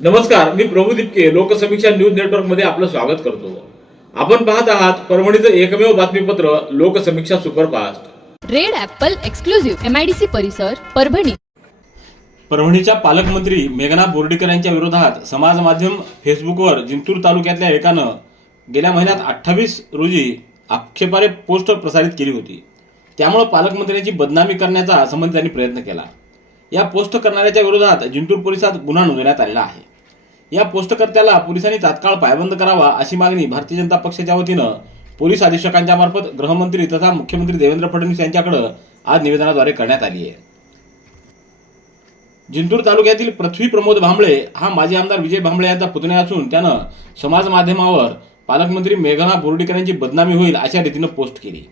नमस्कार मी प्रभू दिपके लोकसमीक्षा न्यूज नेटवर्कमध्ये आपलं स्वागत करतो. आपण पाहत आहात परभणीचं एकमेव बातमीपत्र Loksamiksha superfast. Red apple exclusive MIDC परिसर परभणी. परभणीच्या पालकमंत्री मेघना बोर्डीकर यांच्या विरोधात समाज माध्यम फेसबुकवर जिंतूर तालुक्यातल्या एकानं गेल्या महिन्यात अठ्ठावीस रोजी आक्षेपार्ह पोस्ट प्रसारित केली होती. त्यामुळे पालकमंत्र्यांची बदनामी करण्याचा संबंधितांनी प्रयत्न केला. या पोस्ट करणाऱ्याच्या विरोधात जिंतूर पोलिसात गुन्हा नोंदवण्यात आलेला आहे. या पोस्टकर्त्याला पोलिसांनी तात्काळ पायबंद करावा अशी मागणी भारतीय जनता पक्षाच्या वतीनं पोलीस अधीक्षकांच्या मार्फत गृहमंत्री तथा मुख्यमंत्री देवेंद्र फडणवीस यांच्याकडे आज निवेदनाद्वारे करण्यात आली आहे. जिंतूर तालुक्यातील पृथ्वी प्रमोद भांबळे हा माजी आमदार विजय भांबळे यांचा पुतण्या असून त्यानं समाज माध्यमावर पालकमंत्री मेघना बोर्डीकर यांची बदनामी होईल अशा रीतीनं पोस्ट केली.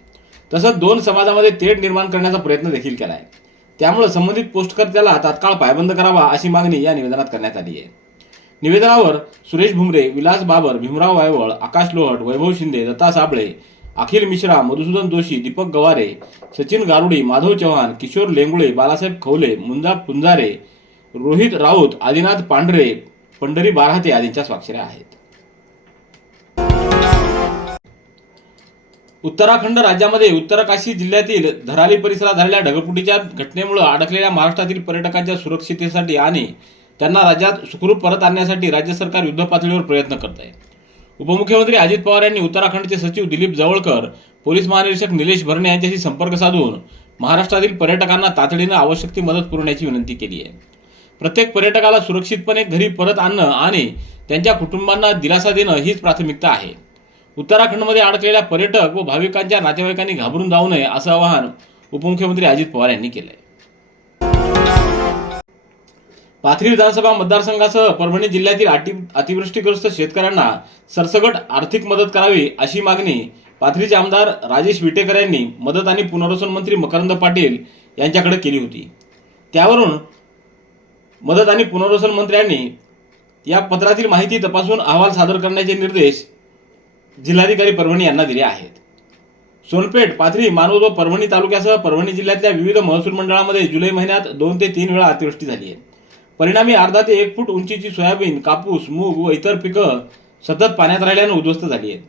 तसंच दोन समाजामध्ये तेढ निर्माण करण्याचा प्रयत्न देखील केला आहे त्यामुळे संबंधित पोस्टकर्त्याला तात्काळ पायबंद करावा अशी मागणी या निवेदनात करण्यात आली आहे. निवेदनावर सुरेश भुमरे विलास बाबर भीमराव वायवळ आकाश लोहट वैभव शिंदे दत्ता साबळे अखिल मिश्रा मधुसूदन जोशी दीपक गवारे सचिन गारुडी माधव चव्हाण किशोर लेंगुळे बालासाहेब खवले मुंजा पुंजारे रोहित राऊत आदिनाथ पांढरे पंढरी बारहाते आदींच्या स्वाक्षऱ्या आहेत. उत्तराखंड राज्यामध्ये उत्तरकाशी जिल्ह्यातील धराली परिसरात झालेल्या ढगफुटीच्या घटनेमुळे अडकलेल्या महाराष्ट्रातील पर्यटकांच्या सुरक्षितेसाठी आणि त्यांना राज्यात सुखरूप परत आणण्यासाठी राज्य सरकार युद्धपातळीवर प्रयत्न करत आहे. उपमुख्यमंत्री अजित पवार यांनी उत्तराखंडचे सचिव दिलीप जवळकर पोलीस महानिरीक्षक निलेश भरणे यांच्याशी संपर्क साधून महाराष्ट्रातील पर्यटकांना तातडीनं आवश्यक ती मदत पुरवण्याची विनंती केली आहे. प्रत्येक पर्यटकाला सुरक्षितपणे घरी परत आणणं आणि त्यांच्या कुटुंबांना दिलासा देणं हीच प्राथमिकता आहे. उत्तराखंडमध्ये अडकलेल्या पर्यटक व भाविकांच्या नातेवाईकांनी घाबरून जाऊ नये असं आवाहन उपमुख्यमंत्री अजित पवार यांनी केलंय. पाथरी विधानसभा मतदारसंघासह परभणी जिल्ह्यातील अति अतिवृष्टीग्रस्त शेतकऱ्यांना सरसकट आर्थिक मदत करावी अशी मागणी पाथरीचे आमदार राजेश विटेकर यांनी मदत आणि पुनर्वसन मंत्री मकरंद पाटील यांच्याकडे केली होती. त्यावरून मदत आणि पुनर्वसन मंत्र्यांनी या पत्रातील माहिती तपासून अहवाल सादर करण्याचे निर्देश जिल्हाधिकारी परभणी यांना दिले आहेत. सोनपेठ पाथरी मानवत व परभणी तालुक्यासह परभणी जिल्ह्यातल्या विविध महसूल मंडळामध्ये जुलै महिन्यात दोन ते तीन वेळा अतिवृष्टी झाली आहे. परिणामी अर्धा ते एक फूट उंचीची सोयाबीन कापूस मूग व इतर पिकं सतत पाण्यात राहिल्यानं उद्ध्वस्त झाली आहेत.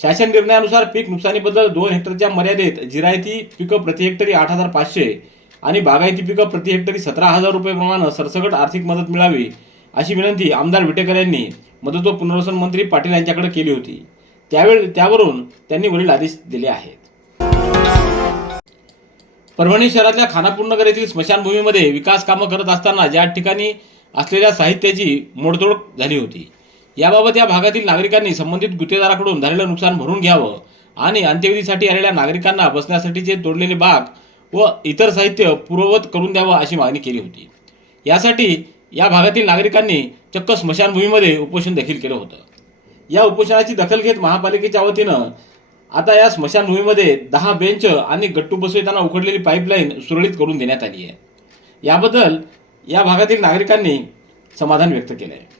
शासन निर्णयानुसार पीक नुकसानीबद्दल दोन हेक्टरच्या मर्यादेत जिरायती पिकं प्रति हेक्टरी आठ हजार पाचशे आणि बागायती पिकं प्रति हेक्टरी सतरा हजार रुपये प्रमाणे सरसकट आर्थिक मदत मिळावी अशी विनंती आमदार विटेकर यांनी मदत व पुनर्वसन मंत्री पाटील यांच्याकडे केली होती. त्यावेळी त्यावरून त्यांनी वरील आदेश दिले आहेत. परभणी शहरातल्या खानापूरनगर येथील स्मशानभूमीमध्ये विकास कामं करत असताना ज्या ठिकाणी असलेल्या साहित्याची मोडतोड झाली होती याबाबत या भागातील नागरिकांनी संबंधित गुत्तेदाराकडून झालेलं नुकसान भरून घ्यावं आणि अंत्यविधीसाठी आलेल्या नागरिकांना बसण्यासाठीचे तोडलेले बाग व इतर साहित्य पूर्ववत करून द्यावं अशी मागणी केली होती. यासाठी या भागातील नागरिकांनी चक्क स्मशानभूमीमध्ये उपोषण देखील केलं होतं. या उपोषणाची दखल घेत महापालिकेच्या वतीनं आता या स्मशानभूमीमध्ये दहा बेंच आणि गट्टू बसविताना उघडलेली पाईपलाईन सुरळीत करून देण्यात आली आहे. याबद्दल या भागातील नागरिकांनी समाधान व्यक्त केलं आहे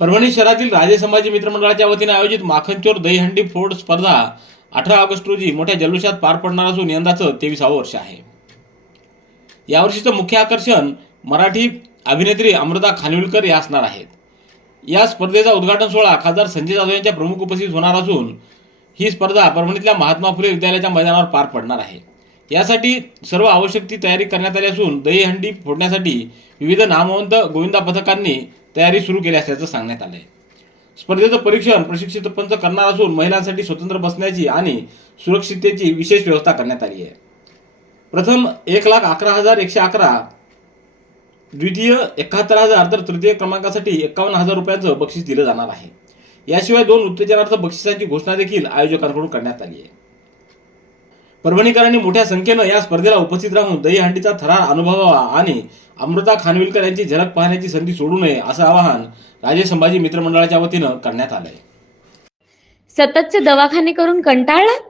परभणी शहरातील राजे संभाजी मित्रमंडळाच्या वतीने आयोजित माखनचोर दहीहंडी फोड स्पर्धा अठरा ऑगस्ट रोजी मोठ्या जल्लोषात पार पडणार असून यंदाचं तेविसावं वर्ष आहे. यावर्षीचं मुख्य आकर्षण मराठी अभिनेत्री अमृता खानविलकर या असणार आहेत. या स्पर्धेचा उद्घाटन सोहळा खासदार संजय जाधव यांच्या प्रमुख उपस्थित होणार असून ही स्पर्धा परभणीतल्या महात्मा फुले विद्यालयाच्या मैदानावर पार पडणार आहे. यासाठी सर्व आवश्यक ती तयारी करण्यात आली असून दहीहंडी फोडण्यासाठी विविध नामवंत गोविंदा पथकांनी तयारी सुरू केली असल्याचं सांगण्यात आलंय. स्पर्धेचं परीक्षण प्रशिक्षित पंच करणार असून महिलांसाठी स्वतंत्र बसण्याची आणि सुरक्षिततेची विशेष व्यवस्था करण्यात आली आहे. प्रथम एक लाख अकरा हजार एकशे अकरा द्वितीय एकाहत्तर हजार तर तृतीय क्रमांकासाठी एकावन्न हजार रुपयांचं बक्षीस दिलं जाणार आहे. याशिवाय दोन उत्तेजनार्थ बक्षिसांची घोषणा देखील आयोजकांकडून करण्यात आली आहे. परभणीकरांनी मोठ्या संख्येनं या स्पर्धेला उपस्थित राहून दहीहंडीचा थरार अनुभवावा आणि अमृता खानविलकर यांची झलक पाहण्याची संधी सोडू नये असं आवाहन राजे संभाजी मित्रमंडळाच्या वतीनं करण्यात आलंय. सततचे दवाखाने करून कंटाळलात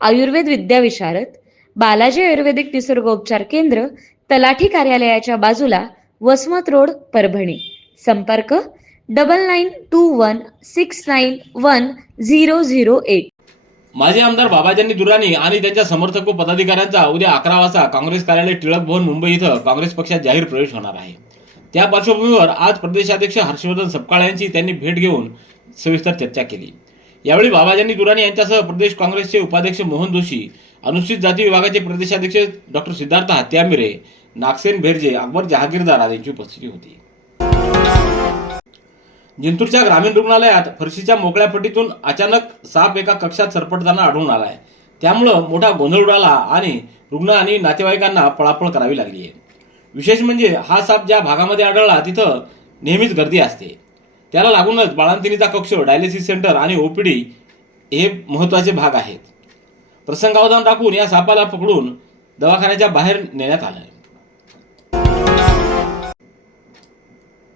आयुर्वेद विद्याविशारद बालाजी आयुर्वेदिक निसर्गोपचार केंद्र तलाठी कार्यालयाच्या बाजूला वसमत रोड परभणी. संपर्क double nine two one six nine one zero zero eight माजी आमदार बाबाजानी दुराणी आणि त्यांच्या समर्थक व पदाधिकाऱ्यांचा उद्या अकरा वाजता काँग्रेस कार्यालय टिळक भवन मुंबई इथं काँग्रेस पक्षात जाहीर प्रवेश होणार आहे. त्या पार्श्वभूमीवर आज प्रदेशाध्यक्ष हर्षवर्धन सपकाळ यांची त्यांनी भेट घेऊन सविस्तर चर्चा केली. यावेळी बाबाजानी दुराणी यांच्यासह प्रदेश काँग्रेसचे उपाध्यक्ष मोहन जोशी अनुसूचित जाती विभागाचे प्रदेशाध्यक्ष डॉक्टर सिद्धार्थ हत्यामिरे नागसेन भेरजे अकबर जहागीरदार आदींची उपस्थिती होती. जिंतूरच्या ग्रामीण रुग्णालयात फरशीच्या मोकळ्या पट्टीतून अचानक साप एका कक्षात सरपटताना आढळून आलाय. त्यामुळं मोठा गोंधळ उडाला आणि रुग्ण आणि नातेवाईकांना पळापळ करावी लागली आहे विशेष म्हणजे हा साप ज्या भागामध्ये आढळला तिथं नेहमीच गर्दी असते. त्याला लागूनच बाळंतिनीचा कक्ष डायलिसिस सेंटर आणि ओपीडी हे महत्त्वाचे भाग आहेत. प्रसंगावधान राखून या सापाला पकडून दवाखान्याच्या बाहेर नेण्यात आलं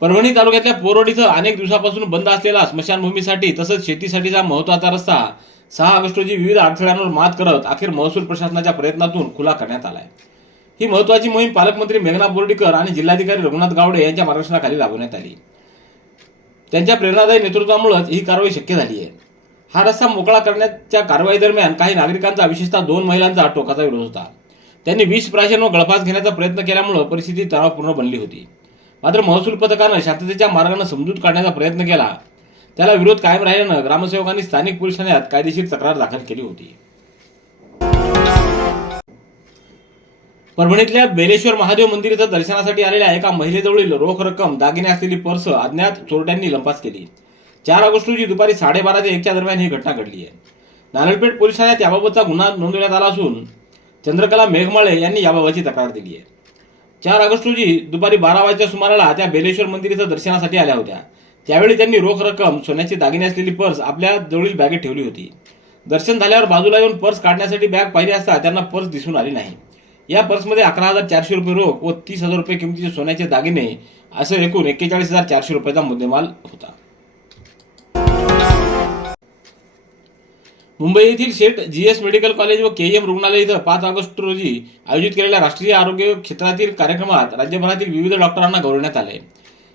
परभणी तालुक्यातल्या पोरोड इथं अनेक दिवसापासून बंद असलेला स्मशानभूमीसाठी तसंच शेतीसाठीचा महत्त्वाचा रस्ता सहा ऑगस्ट रोजी विविध अडथळ्यांवर मात करत अखेर महसूल प्रशासनाच्या प्रयत्नातून खुला करण्यात आलाय. ही महत्वाची मोहीम पालकमंत्री मेघना बोर्डीकर आणि जिल्हाधिकारी रघुनाथ गावडे यांच्या मार्गदर्शनाखाली राबवण्यात आली. त्यांच्या प्रेरणादायी नेतृत्वामुळेच ही कारवाई शक्य झाली आहे. हा रस्ता मोकळा करण्याच्या कारवाई दरम्यान काही नागरिकांचा विशेषतः दोन महिलांचा टोकाचा विरोध होता. त्यांनी विष प्राशन व गळफास घेण्याचा प्रयत्न केल्यामुळे परिस्थिती तणावपूर्ण बनली होती. मात्र महसूल पथकानं शांततेच्या मार्गानं समजूत काढण्याचा प्रयत्न केला. त्याला विरोध कायम राहिल्यानं ग्रामसेवकांनी स्थानिक पोलीस ठाण्यात कायदेशीर तक्रार दाखल केली होती. परभणीतल्या बेलेश्वर महादेव मंदिर इथं दर्शनासाठी आलेल्या एका महिलेजवळील रोख रक्कम दागिने असलेली पर्स अज्ञात चोरट्यांनी लंपास केली. चार ऑगस्ट रोजी दुपारी साडेबारा ते एकच्या दरम्यान ही घटना घडली आहे. नारळपेठ पोलीस ठाण्यात याबाबतचा गुन्हा नोंदवण्यात आला असून चंद्रकला मेघमाळे यांनी याबाबतची तक्रार दिली आहे. चार ऑगस्ट रोजी दुपारी बारा वाजच्या सुमाराला त्या बेलेश्वर मंदिर इथं दर्शनासाठी आल्या होत्या. त्यावेळी त्यांनी रोख रक्कम सोन्याची दागिने असलेली पर्स आपल्या जवळील बॅगेत ठेवली होती. दर्शन झाल्यावर बाजूला येऊन पर्स काढण्यासाठी बॅग पाहिली असता त्यांना पर्स दिसून आली नाही. या पर्समध्ये अकरा हजार चारशे रुपये रोख व तीस हजार रुपये किमतीचे सोन्याचे दागिने असं एकूण एक्केचाळीस हजार चारशे रुपयाचा मुद्देमाल होता. मुंबई येथील Sheth G S medical college व के एम रुग्णालय इथं पाच ऑगस्ट रोजी आयोजित केलेल्या राष्ट्रीय आरोग्य क्षेत्रातील कार्यक्रमात राज्यभरातील विविध डॉक्टरांना गौरवण्यात आले.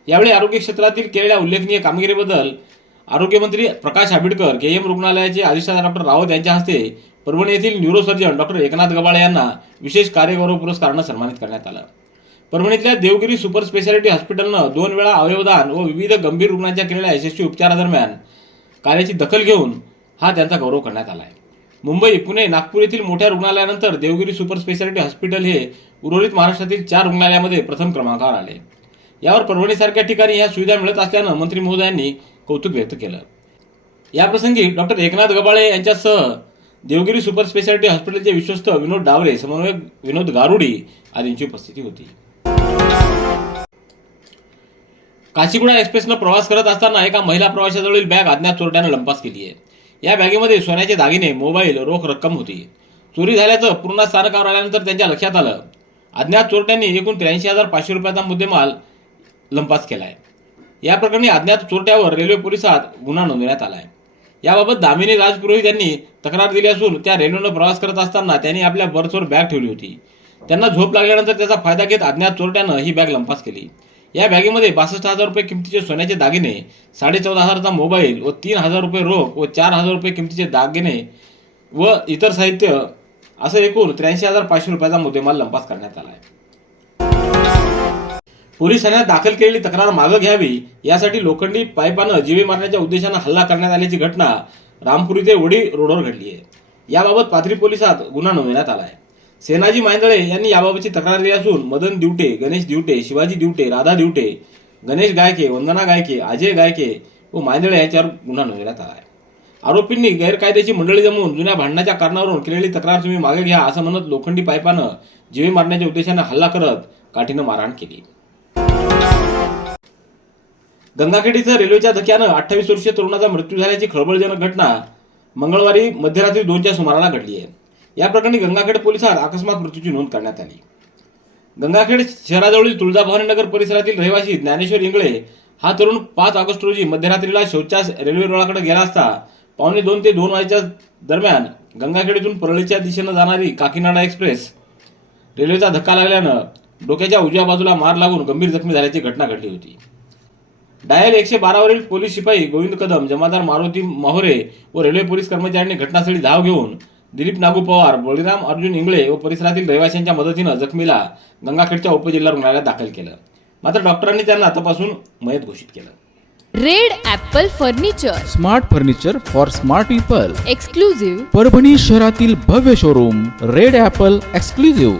यावेळी आरोग्य क्षेत्रातील केलेल्या उल्लेखनीय कामगिरीबद्दल आरोग्यमंत्री प्रकाश आंबेडकर के एम रुग्णालयाचे अधिष्ठाता डॉक्टर रावत यांच्या हस्ते परभणी येथील न्यूरोसर्जन डॉक्टर एकनाथ गबाळे यांना विशेष कार्यगौरव पुरस्कारानं सन्मानित करण्यात आलं. परभणीतल्या देवगिरी सुपर स्पेशालिटी हॉस्पिटलनं दोन वेळा अवयवदान व विविध गंभीर रुग्णांच्या केलेल्या यशस्वी उपचारादरम्यान कार्याची दखल घेऊन हा त्यांचा गौरव करण्यात आला आहे मुंबई पुणे नागपूर येथील मोठ्या रुग्णालयानंतर देवगिरी सुपर स्पेशालिटी हॉस्पिटल हे उर्वरित महाराष्ट्रातील चार रुग्णालयामध्ये प्रथम क्रमांकावर आले. यावर परभणीसारख्या ठिकाणी या सुविधा मिळत असल्यानं मंत्री महोदयांनी कौतुक व्यक्त केलं. याप्रसंगी डॉक्टर एकनाथ गबाळे यांच्यासह देवगिरी सुपर स्पेशालिटी हॉस्पिटलचे विश्वस्त विनोद डावरे समन्वयक विनोद गारुडी आदींची उपस्थिती होती. काशीगुडा एक्सप्रेसनं प्रवास करत असताना एका महिला प्रवाशाजवळील बॅग अज्ञात चोरट्यानं लंपास केली आहे. या बॅगेमध्ये सोन्याचे दागिने मोबाईल रोख रक्कम होती. चोरी झाल्याचं पूर्ण स्थानकावर आल्यानंतर त्यांच्या लक्षात आलं. अज्ञात चोरट्यांनी एकूण त्र्याऐंशी हजार पाचशे रुपयाचा मुद्देमाल लंपास केला आहे या प्रकरणी अज्ञात चोरट्यावर रेल्वे पोलिसात गुन्हा नोंदवण्यात आला आहे याबाबत दामिनी राजपुरोहित यांनी तक्रार दिली असून त्या रेल्वेनं प्रवास करत असताना त्यांनी आपल्या बर्थवर बॅग ठेवली होती. त्यांना झोप लागल्यानंतर त्याचा फायदा घेत अज्ञात चोरट्यानं ही बॅग लंपास केली. या बॅगेमध्ये बासष्ट हजार रुपये किमतीचे सोन्याचे दागिने साडे चौदा हजारचा मोबाईल व तीन हजार रुपये रोख व चार हजार रुपये किमतीचे दागिने व इतर साहित्य असं एकूण त्र्याऐंशी हजार पाचशे रुपयाचा मुद्देमाल लंपास करण्यात आला आहे पोलीस ठाण्यात दाखल केलेली तक्रार मागं घ्यावी यासाठी लोखंडी पाईपानं जीवे मारण्याच्या उद्देशानं हल्ला करण्यात आल्याची घटना रामपुरी ते वडी रोडवर घडली आहे. याबाबत पाथरी पोलिसात गुन्हा नोंदवण्यात आला आहे सेनाजी मांदळे यांनी याबाबतची तक्रार दिली असून मदन दिवटे गणेश दिवटे शिवाजी दिवटे राधा दिवटे गणेश गायके वंदना गायके अजय गायके व मांदळे यांच्यावर गुन्हा नोंदवण्यात आला आहे आरोपींनी गैरकायदेशी मंडळी जमवून जुन्या भांडणाच्या कारणावरून केलेली तक्रार तुम्ही मागे घ्या असं म्हणत लोखंडी पाईपानं जीवे मारण्याच्या उद्देशानं हल्ला करत काठीनं मारहाण केली. गंगाखेड इथं रेल्वेच्या धक्क्यानं अठ्ठावीस वर्षीय तरुणाचा मृत्यू झाल्याची खळबळजनक घटना मंगळवारी मध्यरात्री दोनच्या सुमाराला घडली आहे. या प्रकरणी गंगाखेड पोलिसात अकस्मात मृत्यूची नोंद करण्यात आली. गंगाखेड शहराजवळील तुळजाभवानी नगर परिसरातील रहिवासी ज्ञानेश्वर इंगळे हा तरुण पाच ऑगस्ट रोजी मध्यरात्रीला शौचास रेल्वे रुळाकडे गेला असता पावणे दोन ते दोन वाजेच्या दरम्यान गंगाखेड इथून परळीच्या दिशेनं जाणारी काकीनाडा एक्सप्रेस रेल्वेचा धक्का लागल्यानं डोक्याच्या उजव्या बाजूला मार लागून गंभीर जखमी झाल्याची घटना घडली होती. डायल एकशे बारावरील पोलीस शिपाई गोविंद कदम जमादार मारुती मोहरे व रेल्वे पोलीस कर्मचाऱ्यांनी घटनास्थळी धाव घेऊन दिलीप नागू पवार बळीराम अर्जुन इंगळे व परिसरातील रहिवाशांच्या मदतीनं जखमीला गंगाखेडच्या उपजिल्हा रुग्णालयात दाखल केलं. मात्र डॉक्टरांनी त्यांना तपासून मयत घोषित केलं. Red Apple furniture. Smart furniture for smart people. Exclusive Parbhani शहरातील भव्य शोरूम रेड ॲपल एक्सक्लुझिव्ह.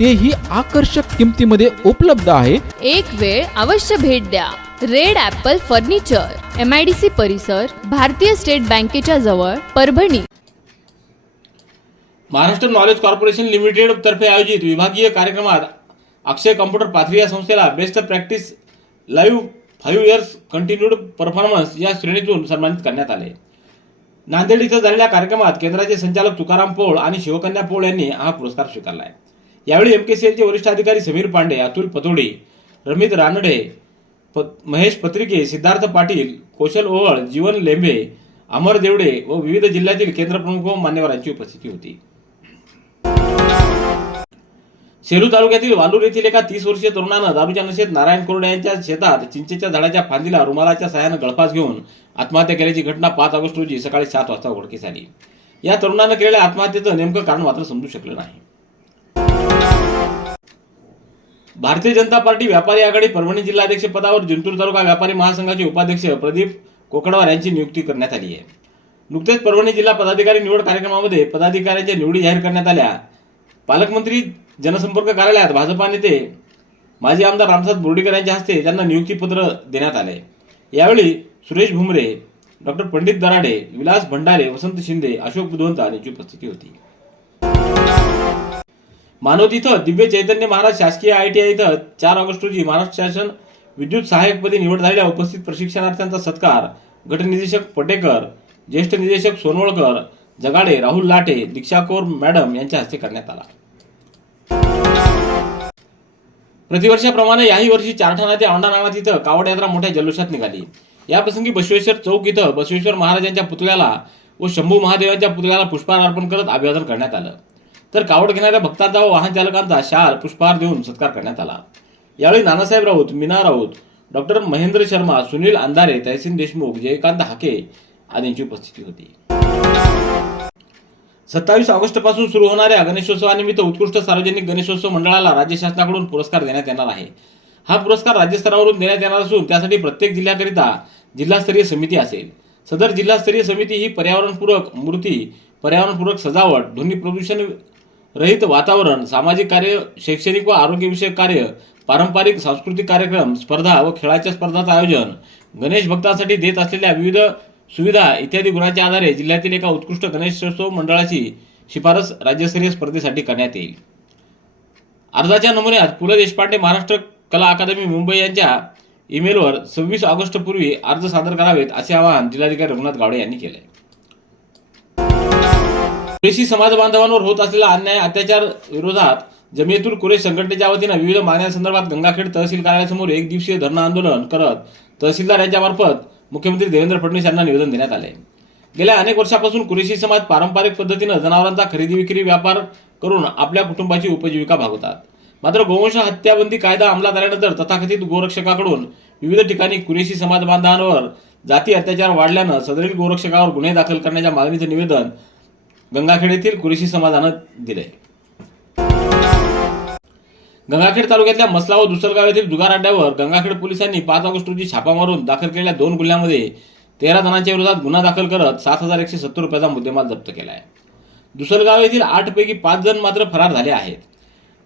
तेही आकर्षक किमतीमध्ये उपलब्ध आहे. एक वेळ अवश्य भेट द्या. Red apple furniture M I D C परिसर भारतीय स्टेट बँकेच्या जवळ Parbhani. Maharashtra knowledge corporation limited तर्फे आयोजित विभागीय कार्यक्रमात अक्षय कॉम्प्युटर पाथरी या संस्थेला best practice live five years continued performance या श्रेणीतून सन्मानित करण्यात आले. नांदेड इथं झालेल्या कार्यक्रमात केंद्राचे संचालक तुकाराम पोळ आणि शिवकन्या पोळ यांनी हा पुरस्कार स्वीकारला आहे. यावेळी एम के सीऐंचे वरिष्ठ अधिकारी समीर पांडे अतुल पतोडे रमित रानडे प महेश पत्रिके सिद्धार्थ पाटील कौशल ओवळ जीवन लेंबे अमर देवडे व विविध जिल्ह्यातील केंद्रप्रमुख व मान्यवरांची उपस्थिती होती. सेलू तालुक्यातील वालूर येथील एका तीस वर्षीय तरुणानं दारूच्या नशेत नारायण कोरडे यांच्या शेतात चिंचेच्या झाडाच्या फांदीला रुमालाच्या सहाय्यानं गळफास घेऊन आत्महत्या केल्याची घटना पाच ऑगस्ट रोजी सकाळी सात वाजता उघडकीस आली. या तरुणानं केलेल्या आत्महत्येचं नेमकं कारण मात्र समजू शकलं नाही. भारतीय जनता पार्टी व्यापारी आघाडी परभणी जिल्हाध्यक्ष पदावर जिंतूर तालुका व्यापारी महासंघाचे उपाध्यक्ष प्रदीप कोकडवार यांची नियुक्ती करण्यात आली आहे. नुकतेच परभणी जिल्हा पदाधिकारी निवड कार्यक्रमामध्ये पदाधिकाऱ्यांच्या निवडी जाहीर करण्यात आल्या. पालकमंत्री जनसंपर्क कार्यालयात भाजपा नेते माजी आमदार रामसाद बोर्डीकर यांच्या हस्ते त्यांना नियुक्तीपत्र देण्यात आले. यावेळी सुरेश भुमरे डॉक्टर पंडित दराडे विलास भंडारे वसंत शिंदे अशोक बुधवंत यांची उपस्थिती होती. मानवत इथं दिव्य चैतन्य महाराज शासकीय आय टी आय इथं चार ऑगस्ट रोजी महाराष्ट्र शासन विद्युत सहाय्यकपदी निवड झालेल्या उपस्थित प्रशिक्षणार्थ्यांचा सत्कार. गटनिदेशक पटेकर ज्येष्ठ निदेशक सोनवळकर जगाडे राहुल लाटे दीक्षाकोर मॅडम यांच्या हस्ते करण्यात आला. प्रतिवर्षाप्रमाणे याही वर्षी चारठाणा ते औंढा नागनाथ इथं कावड यात्रा मोठ्या जल्लोषात निघाली. याप्रसंगी बसवेश्वर चौक इथं बसवेश्वर महाराजांच्या पुतळ्याला व शंभू महादेवांच्या पुतळ्याला पुष्पहार अर्पण करत अभिवादन करण्यात आलं. तर कावड घेणाऱ्या भक्तांचा व वाहन चालकांचा शाल पुष्पहार देऊन सत्कार करण्यात आला. यावेळी नानासाहेब राऊत मीना राऊत डॉक्टर महेंद्र शर्मा सुनील अंधारे तहसीन देशमुख जयकांत हाके आदींची उपस्थिती होती. सत्तावीस ऑगस्टपासून सुरू होणाऱ्या गणेशोत्सवानिमित्त उत्कृष्ट सार्वजनिक गणेशोत्सव मंडळाला राज्य शासनाकडून पुरस्कार देण्यात येणार आहे. हा पुरस्कार राज्यस्तरावरून देण्यात येणार असून त्यासाठी प्रत्येक जिल्ह्याकरिता जिल्हास्तरीय समिती असेल. सदर जिल्हास्तरीय समिती ही पर्यावरणपूरक मूर्ती पर्यावरणपूरक सजावट ध्वनी प्रदूषण रहित वातावरण सामाजिक कार्य शैक्षणिक व आरोग्यविषयक कार्य पारंपरिक सांस्कृतिक कार्यक्रम स्पर्धा व खेळाच्या स्पर्धाचं आयोजन. गणेश भक्तांसाठी देत असलेल्या विविध सुविधा इत्यादी गुणांच्या आधारे जिल्ह्यातील एका उत्कृष्ट गणेशोत्सव मंडळाची शिफारस राज्यस्तरीय स्पर्धेसाठी करण्यात येईल. अर्जाच्या नमुन्यात पु ल देशपांडे महाराष्ट्र कला अकादमी मुंबई यांच्या ईमेलवर सव्वीस ऑगस्टपूर्वी अर्ज सादर करावेत असे आवाहन जिल्हाधिकारी रघुनाथ गावडे यांनी केले कुरेशी समाज बांधवांवर होत असलेला अन्याय अत्याचार विरोधात जमियतुल कुरेश संघटनेच्या वतीनं विविध मागण्यांसंदर्भात गंगाखेड तहसील कार्यालयासमोर एक दिवसीय धरणं आंदोलन करत तहसीलदार यांच्यामार्फत मुख्यमंत्री देवेंद्र फडणवीस यांना निवेदन देण्यात आले. गेल्या अनेक वर्षापासून कुरेशी समाज पारंपरिक पद्धतीनं जनावरांचा खरेदी विक्री व्यापार करून आपल्या कुटुंबाची उपजीविका भागवतात. मात्र गोवंश हत्याबंदी कायदा अंमलात आल्यानंतर तथाकथित गोरक्षकाकडून विविध ठिकाणी कुरेशी समाज बांधवांवर जाती अत्याचार वाढल्यानं सदरील गोरक्षकावर गुन्हे दाखल करण्याच्या मागणीचं निवेदन गंगाखेड येथील कुरेशी समाजानं दिले. गंगाखेड तालुक्यातल्या मसला व दुसरगाव येथील जुगार अड्ड्यावर गंगाखेड पोलिसांनी पाच ऑगस्ट रोजी छापा मारून दाखल केलेल्या दोन गुन्ह्यामध्ये तेरा जणांच्या विरोधात गुन्हा दाखल करत सात हजार एकशे सत्तर रुपयाचा मुद्देमाल जप्त केला आहे दुसरगाव येथील आठ पैकी पाच जण मात्र फरार झाले आहेत.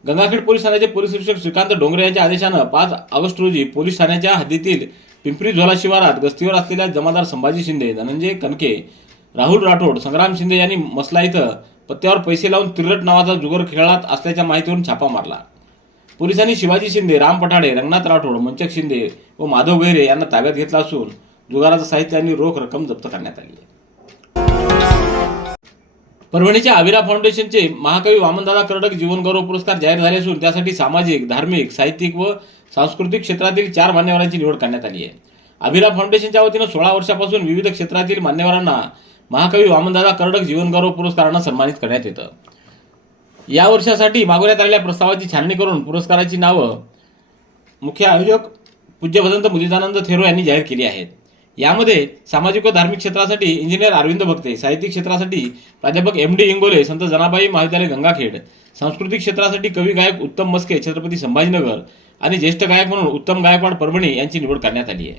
गंगाखेड पोलीस ठाण्याचे पोलीस निरीक्षक श्रीकांत डोंगरे यांच्या आदेशानं पाच ऑगस्ट रोजी पोलीस ठाण्याच्या हद्दीतील पिंपरी झोला शिवारात गस्तीवर असलेल्या जमादार संभाजी शिंदे धनंजय कनके राहुल राठोड संग्राम शिंदे यांनी मसला इथं पत्त्यावर पैसे लावून तिरट नावाचा जुगर खेळात असल्याच्या माहितीवरून छापा मारला. पोलिसांनी शिवाजी शिंदे राम पठाडे रंगनाथ राठोड मंचक शिंदे व माधव गैरे यांना ताब्यात घेतला असून जुगाराचं साहित्य आणि रोख रक्कम जप्त करण्यात आली आहे. परभणीच्या आविरा फाउंडेशनचे महाकवी वामनदादा कर्डक जीवनगौरव पुरस्कार जाहीर झाले असून त्यासाठी सामाजिक धार्मिक साहित्यिक व सांस्कृतिक क्षेत्रातील चार मान्यवरांची निवड करण्यात आली आहे. आभिरा फाउंडेशनच्या वतीनं सोळा वर्षापासून विविध क्षेत्रातील मान्यवरांना महाकवी वामनदादा कर्डक जीवनगौरव पुरस्कारानं सन्मानित करण्यात येतं. या वर्षासाठी मागवण्यात आलेल्या प्रस्तावाची छाननी करून पुरस्काराची नावं मुख्य आयोजक पूज्य भदंत मुदितानंद थेरो यांनी जाहीर केली आहेत. यामध्ये सामाजिक व धार्मिक क्षेत्रासाठी इंजिनियर अरविंद भक्ते साहित्यिक क्षेत्रासाठी प्राध्यापक एम डी इंगोले संत जनाबाई महाविद्यालय गंगाखेड सांस्कृतिक क्षेत्रासाठी कवी गायक उत्तम मस्के छत्रपती संभाजीनगर आणि ज्येष्ठ गायक म्हणून उत्तम गायकवाड परभणी यांची निवड करण्यात आली आहे.